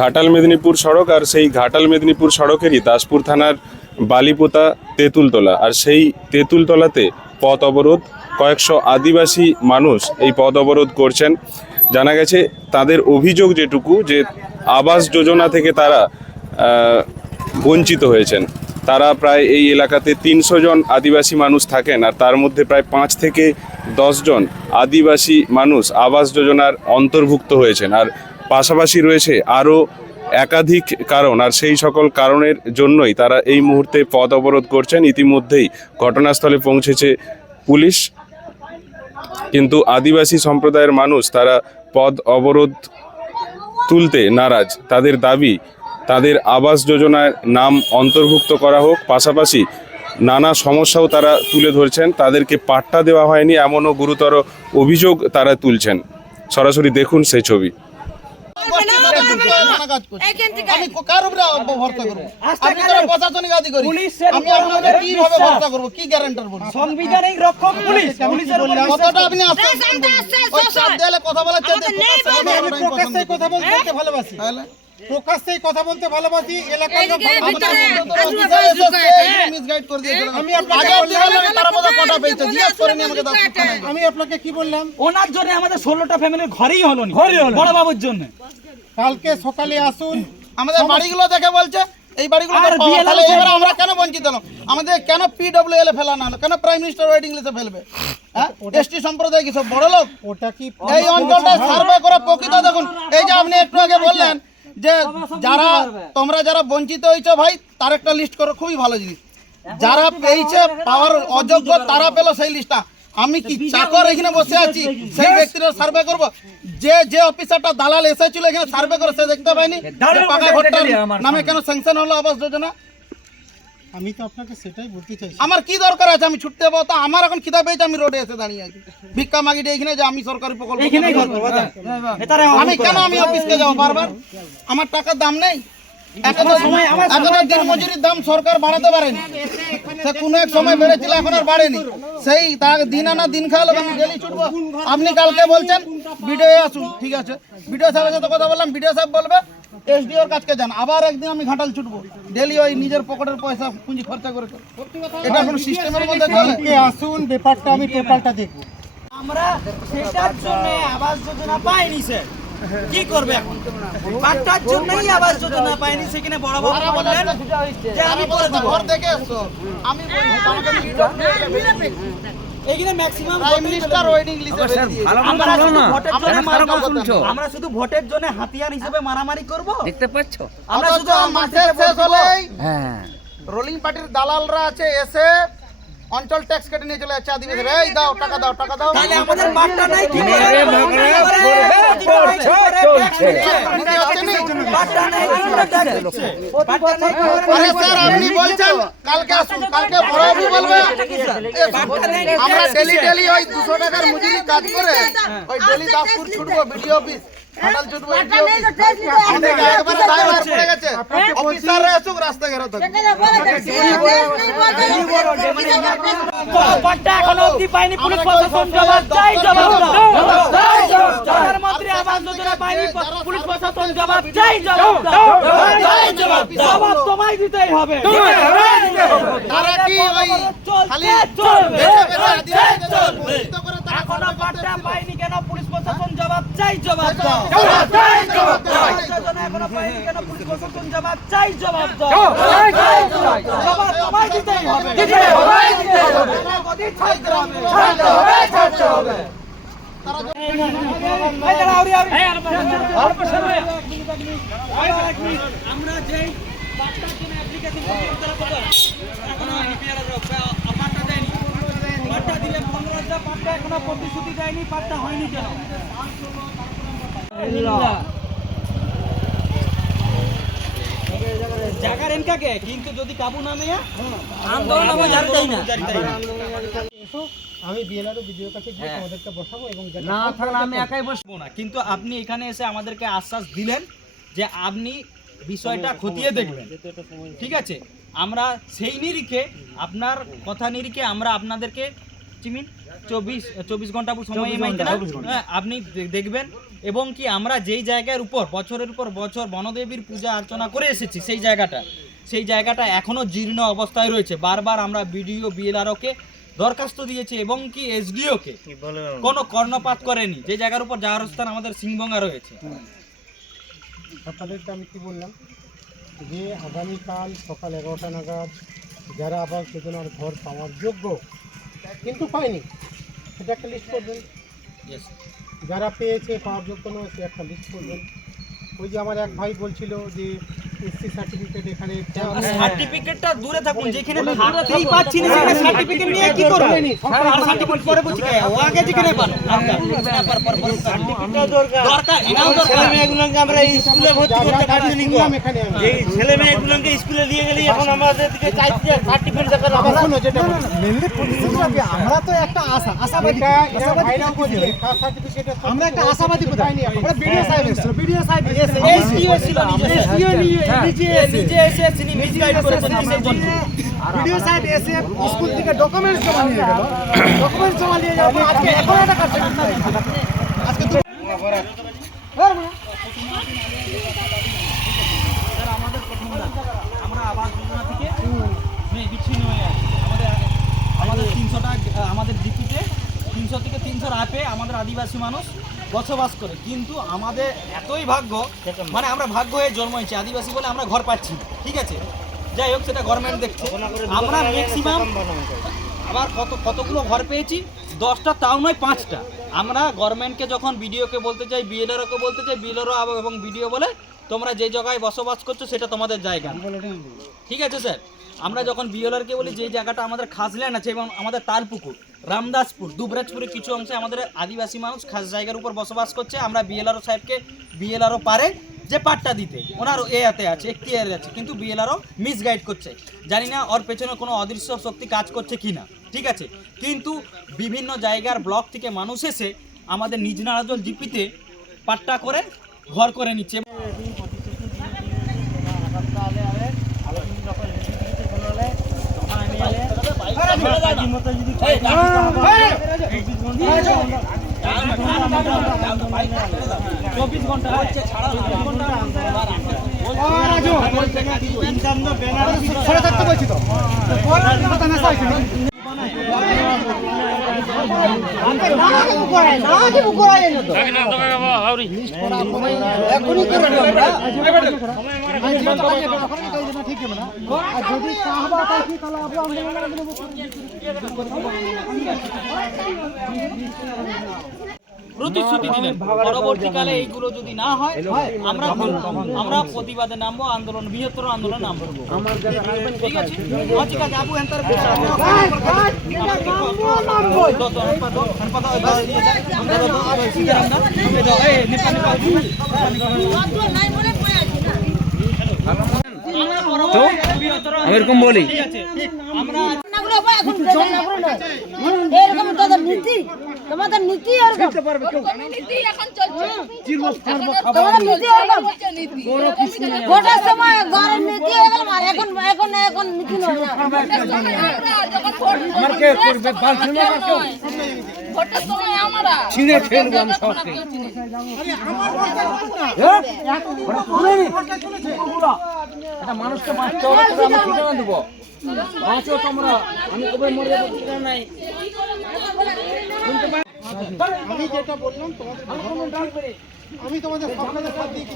ঘাটাল মেদিনীপুর সড়ক আর সেই ঘাটাল মেদিনীপুর সড়কেরই দাসপুর থানার বালিপোতা তেঁতুলতলা। আর সেই তেঁতুলতলাতে পথ অবরোধ, কয়েকশো আদিবাসী মানুষ এই পথ অবরোধ করছেন। জানা গেছে তাদের অভিযোগ যেটুকু যে আবাস যোজনা থেকে তারা বঞ্চিত হয়েছেন। তারা প্রায় এই এলাকাতে তিনশো জন আদিবাসী মানুষ থাকেন আর তার মধ্যে প্রায় পাঁচ থেকে জন আদিবাসী মানুষ আবাস যোজনার অন্তর্ভুক্ত হয়েছেন। আর পাশাপাশি রয়েছে আরও একাধিক কারণ আর সেই সকল কারণের জন্যই তারা এই মুহূর্তে পথ অবরোধ করছেন। ইতিমধ্যেই ঘটনাস্থলে পৌঁছেছে পুলিশ। কিন্তু আদিবাসী সম্প্রদায়ের মানুষ তারা পদ অবরোধ তুলতে নারাজ। তাদের দাবি, তাদের আবাস যোজনার নাম অন্তর্ভুক্ত করা হোক। পাশাপাশি নানা সমস্যাও তারা তুলে ধরছেন। তাদেরকে পাট্টা দেওয়া হয়নি, এমনও গুরুতর অভিযোগ তারা তুলছেন। সরাসরি দেখুন সেই ছবি কাজ করছি। এখান থেকে আমি কার উপরে ভরসা করব? আপনি তো প্রশাসনিক আধিকারিক আমি আপনাকে কীভাবে ভরসা করব? কি গ্যারান্টার বলুন সাংবিধানিক রক্ষক পুলিশ। পুলিশের উপর আপনি আস্থা না, শান্ত, আস্তে, আস্তে, ওই চার আস্তে। কথা বলার চাইতে প্রকাশ্যে কথা। বলতে ভালোবাসি। তাহলে? কথা বলতে এলাকার। আমি আপনাকে কি বললাম? ওনার জন্য আমাদের ষোলোটা ফ্যামিলির ঘরেই হলো বড় বাবুর জন্য। কালকে সকালে আসুন। আমাদের বাড়িগুলো দেখে বলছে এই বাড়িগুলো তাহলে আমরা কেন বঞ্চিত হলাম? আমাদের কেন পিডব্লিউএল এ ফেলা না হলো? কেন প্রাইম মিনিস্টার ওয়েটিং লিস্টে ফেলবে? হ্যাঁ? এসটি সম্প্রদায় কি সব বড় লোক? ওটা কি এই অঞ্চলটা সার্ভে করে প্রকৃত দেখুন এই যে আপনি একটু আগে বললেন যে যারা তোমরা যারা বঞ্চিত হয়েছো ভাই তার একটা লিস্ট করো খুবই ভালো জিনিস। যারা পেয়েছে পাওয়ার অযোগ্য তারা পেল সেই লিস্টটা আমি কি চাকর এখানে বসে আছি? সেই ব্যক্তিরা সার্ভে করব। যে যে অফিসারটা দালাল এসেছিল এখানে সার্ভে করে সে দেখতে পাইনি। পাকা ঘরটার নামে কেন স্যাংশন হলো আবাস যোজনা? আমি তো আপনাকে সেটাই বলতে চাইছি। আমার কি দরকার আছে? আমি ছুটতে পাবো তো আমার এখন খিদা পেয়েছে আমি রোডে এসে দাঁড়িয়ে আছি। ভিক্ষা মাগিটে এখানে যে আমি সরকারি প্রকল্প আমি কেন আমি অফিসকে যাব বারবার? আমার টাকার দাম নেই? এখন তো সময় এখন আর দিন মজুরির দাম সরকার বাড়াতে পারেনি। সে কোনো এক সময় বেড়েছিল এখন আর বাড়েনি। সেই তার দিন আনা দিন খাওয়ালো আমি ডেলি ছুটবো। আপনি কালকে বলছেন ভিডিও আসুন ঠিক আছে। ভিডিও সাহেবের সাথে কথা বললাম ভিডিও সাহেব বলবে এসডিওর কাছকে যান আবার একদিন আমি ঘাটাল ছুটবো। ডেলি ওই নিজের পকেটের পয়সা পুঁজি খরচা করে। এটা কোনো সিস্টেমের মধ্যে চলে। আসুন ব্যাপারটা আমি টোটালটা দেখব। আমরা সেটার জন্য আবাস যোজনা পাইনি স্যার। কি করবে এখন? পাট্টার জন্যই আবাস যোজনা পাইনি সেখানে বড় বাবু বললেন যে আমি করে দেবো। ঘর আমি এইখানে ম্যাক্সিমাম মিনিস্টার ভোটের জন্য। আমরা শুধু ভোটের হাতিয়ার হিসেবে মারামারি করব? দেখতে পাচ্ছ? আমরা শুধু মাঠে শেষ হলেই হ্যাঁ। রোলিং পার্টির দালালরা আছে এসে অঞ্চল ট্যাক্স কেটে নিয়ে চলে যাচ্ছে আদিবাসীরা এই দাও টাকা দাও টাকা দাও। তাহলে আমাদের পাট্টা নাই কি করে? আরে স্যার আপনি বলছেন কালকে আসুন কালকে বলবে। এ, আমরা ডেলি ডেলি ওই দুশো টাকার মজুরি কাজ করে ওই ডেলি দাসপুর ছুটবো বিডিও অফিস। পাট্টা এখনও অবধি পাইনি পুলিশ প্রশাসন জবাব চাই জবাব প্রধানমন্ত্রী আবাস যোজনা পাইনি পুলিশ প্রশাসন জবাব চাই জবাব জবাব তোমায় দিতেই হবে। তারা কি ওই খালি চলবে চলবে তারা এখনও পাট্টা পাইনি কেন? পুলিশ প্রশাসন জবাব চাই জবাব দাও। জবাব চাই, জবাব দাও। এখনও পাইনি কেন? পুলিশ প্রশাসন জবাব চাই জবাব দাও। জবাব তোমায় দিতেই হবে। এই দাঁড়া, আউরি, আউরি। আমরা যেই পাট্টার জন্য application করলাম, তারা কত? এখনও হয়নি, পেয়ারা রোগ, পা- দেয়নি। পাট্টা দিলে পাট্টা এখনও প্রতিশ্রুতি দেয়নি, পাট্টা হয়নি কেন? জাগার এনকাকে কিন্তু যদি কাবু না মেয়ে আন্দোলন আমার জারি তাই না। আমি বিএলআর ভিডিওর কাছে গিয়ে তোমাদেরকে বসাবো এবং না থাকলে আমি একাই বসবো না কিন্তু আপনি এখানে এসে আমাদেরকে আশ্বাস দিলেন যে আপনি বিষয়টা খতিয়ে দেখবেন। ঠিক আছে? আমরা সেই নিরিখে আপনার কথা নিরিখে আমরা আপনাদেরকে চিমিন চব্বিশ চব্বিশ ঘণ্টা সময়? হ্যাঁ, আপনি দেখবেন। এবং কি আমরা যেই জায়গার উপর বছরের উপর বছর বনদেবীর পূজা অর্চনা করে এসেছি সেই জায়গাটা সেই জায়গাটা এখনও জীর্ণ অবস্থায় রয়েছে। বারবার আমরা বিডিও বিএলআরওকে দরখাস্ত দিয়েছি এবং কি এসডিওকে কোনো কর্ণপাত করেনি। যে জায়গার উপর যাওয়ার স্থান আমাদের সিংভঙ্গা রয়েছে। আপনাদেরকে আমি কী বললাম? যে আগামীকাল সকাল এগারোটা নাগাদ যারা আবাস যোজনার ঘর পাওয়ার যোগ্য কিন্তু পায়নি সেটা একটা লিস্ট করবেন. যারা পেয়েছে পাওয়ার যোগ্য নয় সে একটা লিস্ট করবেন। ওই যে আমার এক ভাই বলছিল যে এসসি সার্টিফিকেট এখানে সার্টিফিকেটটা দূরে থাকুন যেখানে থাকতেই পাচ্ছি না সেখানে সার্টিফিকেট নিয়ে কি করব? আর সার্টিফিকেট পরে বুঝি কে? ও আগে যেখানে পানো পর পর পর সার্টিফিকেট দরকার। এটাও দরকার। মেয়েগুলোকে আমরা স্কুলে ভর্তি করতে পারছি না দিলাম এখানে আমি। এই ছেলে মেয়েগুলোকে স্কুলে নিয়ে গেলে এখন আমাদের দিকে চাইছে সার্টিফিকেট দেখার আবার শোনো যেটা আমরা তো একটা আশা আশাবাদী ভাইরাও বলছে কাস্ট সার্টিফিকেট আমরা একটা আশাবাদী পাইনি আমরা বিডিও সাহেব এসেছিল বিডিও সাহেব এসে এসডিও ছিল নিজে এসডিও নিয়ে নিজে নিজে এসে তিনি মিসগাইড করেছেন কিসের জন্য। বিডিও সাহেব এসে স্কুল থেকে ডকুমেন্টস জমা নিয়ে গেল। ডকুমেন্টস জমা নিয়ে যাওয়ার পর আজকে এখন একটা কাজ আজকে তো আমাদের প্রথম আমরা আবাস যোজনা থেকে বিচ্ছিন্ন হয়ে আছি। আমাদের আমাদের তিনশোটা আমাদের ডিপিতে তিনশো থেকে তিনশোর আপে আমাদের আদিবাসী মানুষ বসবাস করে কিন্তু আমাদের এতই ভাগ্য মানে আমরা ভাগ্য হয়ে জন্ম হয়েছি আদিবাসী বলে আমরা ঘর পাচ্ছি। ঠিক আছে? যাই হোক সেটা গভর্নমেন্ট দেখছে। আমরা ম্যাক্সিমাম আবার কত কতগুলো ঘর পেয়েছি? দশটা তাও নয় পাঁচটা। আমরা গভর্নমেন্টকে যখন বিডিওকে বলতে চাই বিএলআরওকে বলতে চাই বিএলআরও এবং বিডিও বলে তোমরা যে জায়গায় বসবাস করছ সেটা তোমাদের জায়গা। ঠিক আছে স্যার? আমরা যখন বিএলআরকে বলি, যে জায়গাটা আমাদের খাস ল্যান্ড আছে এবং আমাদের তালপুকুর, রামদাসপুর, দুবরাজপুরের কিছু অংশে আমাদের আদিবাসী মানুষ খাস জায়গার উপর বসবাস করছে। আমরা বিএলআরও সাহেবকে বিএলআরও পারে যে পাট্টা দিতে। ওনার এ হাতে আছে, এখতিয়ারে আছে, কিন্তু বিএলআরও মিসগাইড করছে। জানি না ওর পেছনে কোনো অদৃশ্য শক্তি কাজ করছে কি না ঠিক আছে? কিন্তু বিভিন্ন জায়গার ব্লক থেকে মানুষ এসে আমাদের নিজ নারাজল জিপিতে পাট্টা করে ঘর করে নিচ্ছে। চব্বিশ ঘণ্টা ছাড়া সরে থাকতে বলছি তো কথা না চাইছি না। আর যদি চাহবা থাকি তাহলে আবু আন্দোলন প্রতিশ্রুতি দিলেন। পরবর্তীকালে এইগুলো যদি না হয় আমরা আমরা প্রতিবাদে নামবো আন্দোলন বৃহত্তর আন্দোলন নামবো। ঠিক আছে? ঠিক আছে। আবু হেন্তার আমরা এখন বেতন এরকম তোদের নীতি তোমাদের নীতি এরকম। নীতি এখন তোমাদের নীতি এরকম। ভোটের সময় ঘরের নীতি হয়ে গেল আর এখন এখন এখন নীতি নয়। ফেলব আমি সবকে একটা মানুষকে বাঁচতে হবে আমরা ঠিকানা দেবো। বাঁচো তোমরা আমি কবে মরে যাব ঠিকানা নাই। আমি যেটা বললাম তোমাদের আমি তোমাদের আপনাদের সাথ দিয়ে কি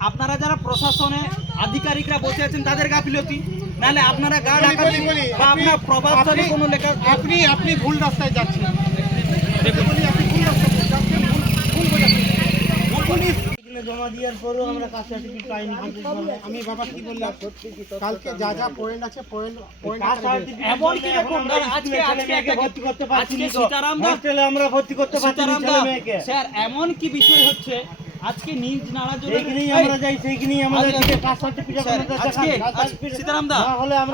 আপনারা যারা প্রশাসনে আধিকারিকরা বসে আছেন তাদের গাফিলতি নাহলে আপনারা গা ঢাকা বলি, বলি, বা আপনার আপনি- প্রভাবশালী কোনো লেখা আপনি আপনি ভুল রাস্তায় যাচ্ছেন বলি, আপনি ভুল রাস্তায় যাচ্ছেন ভুল- ভুল বোঝাচ্ছেন। জমা দেওয়ার পরও আমরা কাস্ট সার্টিফিকেট পাইনি আমি বাবা কি বললাম? কালকে যা যা পয়েন্ট আছে পয়েন্ট পয়েন্ট এমন কি দেখুন আজকে আজকে একটা ভর্তি করতে পারছি না। সীতারাম দা হোস্টেলে আমরা ভর্তি করতে পারছি না সীতারাম দা ছেলে মেয়েকে। স্যার এমন কি বিষয় হচ্ছে? আজকে নিজ নাড়া সেইখানেই আমরা যাই সেইখানেই আমাদের দিকে কাস্ট সার্টিফিকেট আজকে সীতারাম দা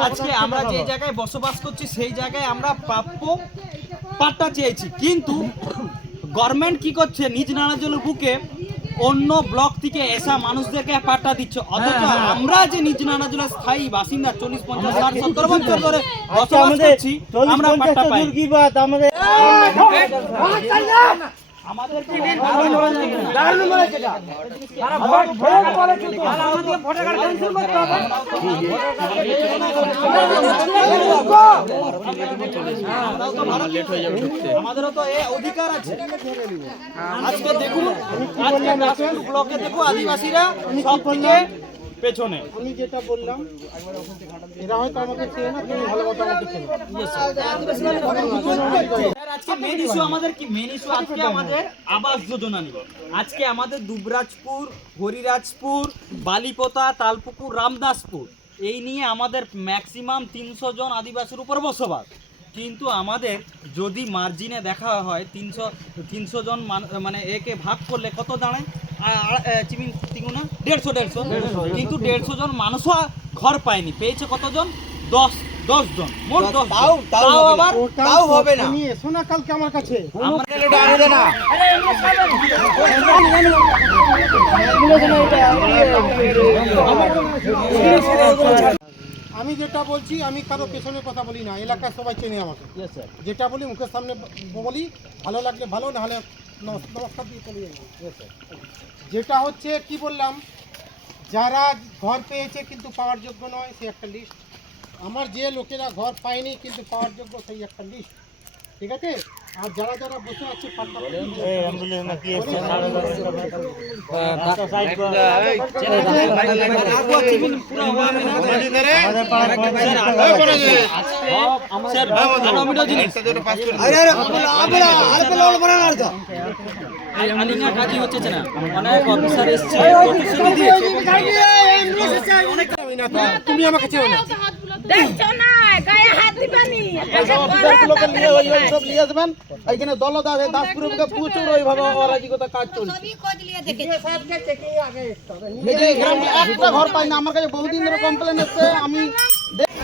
আজকে আমরা যে জায়গায় বসবাস করছি সেই জায়গায় আমরা প্রাপ্য পাট্টা চেয়েছি। কিন্তু গভর্নমেন্ট কি করছে? নিজ নারাজলের বুকে অন্য ব্লক থেকে এসা মানুষদেরকে পাট্টা দিচ্ছে অথচ আমরা যে নিজ নারাজলের স্থায়ী বাসিন্দা চল্লিশ পঞ্চাশ ষাট সত্তর বছর ধরে বসবাস আমাদের করছি আমরা পাট্টা পাই আমাদেরও তো অধিকার আছে। আজকে দেখুন আজকে ব্লকে দেখো আদিবাসীরা সব থেকে পেছনে। আমি যেটা বললাম এরা হয়তো আমাকে চেয়ে না তুমি ভালো আমাকে চেনো। আজকে মেন ইস্যু আমাদের কি? মেন ইস্যু আজকে আমাদের আবাস যোজনা নিয়ে। আজকে আমাদের দুবরাজপুর হরিরাজপুর বালিপোতা তালপুকুর রামদাসপুর এই নিয়ে আমাদের ম্যাক্সিমাম তিনশো জন আদিবাসীর উপর বসবাস। কিন্তু আমাদের যদি মার্জিনে দেখা হয় তিনশো তিনশো জন মানে একে ভাগ করলে কত দাঁড়ায় আ- আ- চিমিন তিগুনা দেড়শো দেড়শো কিন্তু দেড়শো জন মানুষও ঘর পায়নি পেয়েছে কতজন দশ দশ জন মোট দশ জন। তাও আবার তাও হবে না তুমি এসো না কালকে আমার কাছে আমি যেটা বলছি আমি কারও পেছনে কথা বলি না এলাকায় সবাই চেনে আমাকে। যেটা বলি মুখের সামনে বলি ভালো লাগলে ভালো না হলে নমস- নমস্কার দিয়ে চলে যাব। যেটা হচ্ছে কি বললাম যারা ঘর পেয়েছে কিন্তু পাওয়ার যোগ্য নয় সে একটা লিস্ট আমার যে লোকেরা ঘর পায়নি কিন্তু পাওয়ার যোগ্য সেই একটা লিস্ট ঠিক আছে? আর যারা যারা বসে আছে পাট্টা স্যার ভালো মিটার জিনিস আলিনা কাজই হচ্ছে না অনেক অফিসার এসছে তুমি আমাকে না হাত দিবানি লোকে নিয়ে ওই ওই সব নিয়ে আসবেন। এইখানে দলদা আছে দাসপুরের প্রচুর ওইভাবে অরাজকতা কাজ চলছে। একটা ঘর পাই না আমার কাছে বহুদিন ধরে কমপ্লেন এসছে আমি দেখ-